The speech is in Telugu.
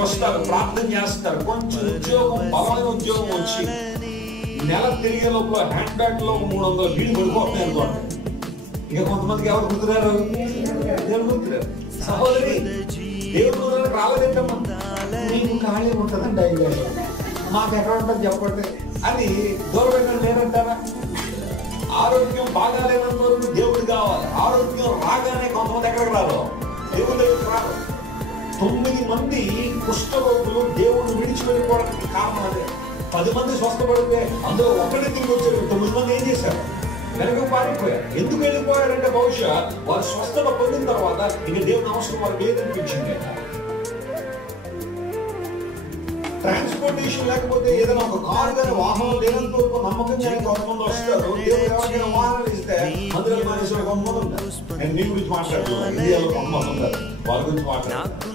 వస్తారు, ప్రార్థన చేస్తారు, కొంచెం ఉద్యోగం, బలమైన ఉద్యోగం వచ్చి నెల తిరిగే లోపల హ్యాండ్ బ్యాగ్ లో 300 వీళ్ళు పడిపోతున్నాయి అనుకోండి. ఇక కొంతమందికి ఎవరు గుర్తురారు? దేవుడు గుర్తురారు. సహోదరి, దేవుడు రాలేదేంటమ్మా, మీకు ఖాళీ ఉంటుందండి, అయ్యారు మాకు ఎక్కడ ఉంటుంది చెప్పండి అని దూరం లేదంటారా? ఆరోగ్యం బాగా లేనందుకు దేవుడు కావాలి. ఆరోగ్యం రాగానే కొంతమంది ఎక్కడికి రారు? దేవుడి దగ్గరికి రారు. 9 మంది కుష్ఠరోగులు దేవుడు విడిచి వెళ్ళిపోవడానికి కారణం అదే. 10 మంది స్వస్థపడితే అందులో ఒక్కడే తిరిగి వచ్చారు. 9 మంది ఏం చేశారు? వెనక పారిపోయారు. ఎందుకు వెళ్ళిపోయారంటే బహుశా వారు స్వస్థత పొందిన తర్వాత ఇక దేవుని అవసరం వారికి లేదనిపించింది. ట్రాన్స్పోర్టేషన్ లేకపోతే ఏదైనా ఒక కారు కానీ వాహనం లేనంత వరకు నమ్మకంగా కొంతమంది వస్తారు. దేవుడు ఎవరికైనా వాహనాలు ఇస్తే అందులో మానేసి కొంతమంది ఉంటారు. నేను నీ గురించి మాట్లాడుతున్నాను, ఇండియాలో కొంతమంది ఉంటారు, వాళ్ళ గురించి మాట్లాడుతున్నాను.